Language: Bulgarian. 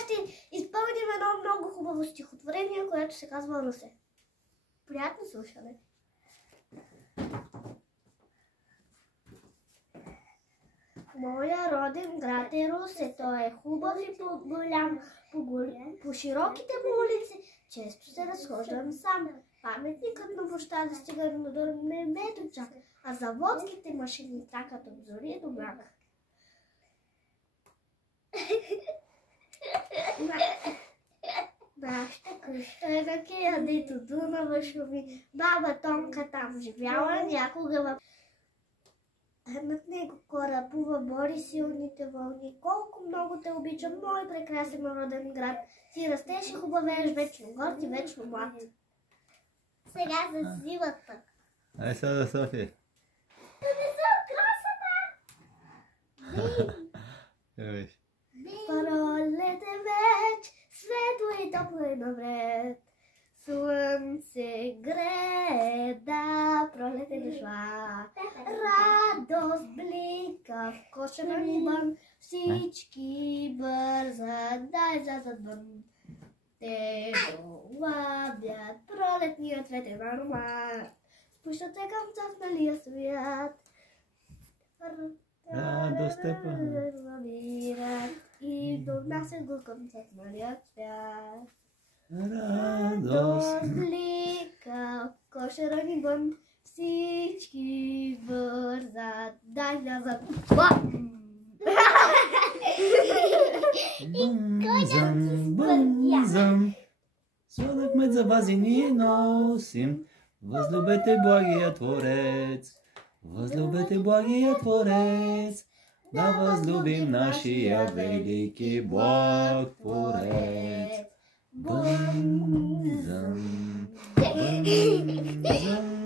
ще изпълним едно много хубаво стихотворение, което се казва Русе. Приятно слушане! Моя роден град е Русе, той е хубав и голям, по широките му улици често се разхождам сам. Паметникът на площада стига до небето чак, а заводските машини такат от зори до мрак. Нашата къща е ракея, дето Дунава шуми. Баба Тонка там живяла някога в... Над него корабува, бори силните вълни. Колко много те обичам, мой прекрасен роден град. Ти растеш и хубавееш вечно горд и вечно млад. Сега за силата. Ай сега за София. Да не съм красата! Пролет е веч, светло и топло и навред. Слънце грее, да, пролет е дошла. Радост блика в кошера ни бън. Всички бързат, да излязат вън. Те долавят пролетният цветен аромат. Спущат се към цъфналия свят. Радост е и донасят го към цъфналия свят. Радост блика в кошера ни вън. Всички бързат, да излязат вън. Бързам, сладък мед за вас и ние носим. Възлюбете благия Творец, възлюбете благия Творец, да възлюбим нашия велики благ Творец. Бързам, бързам.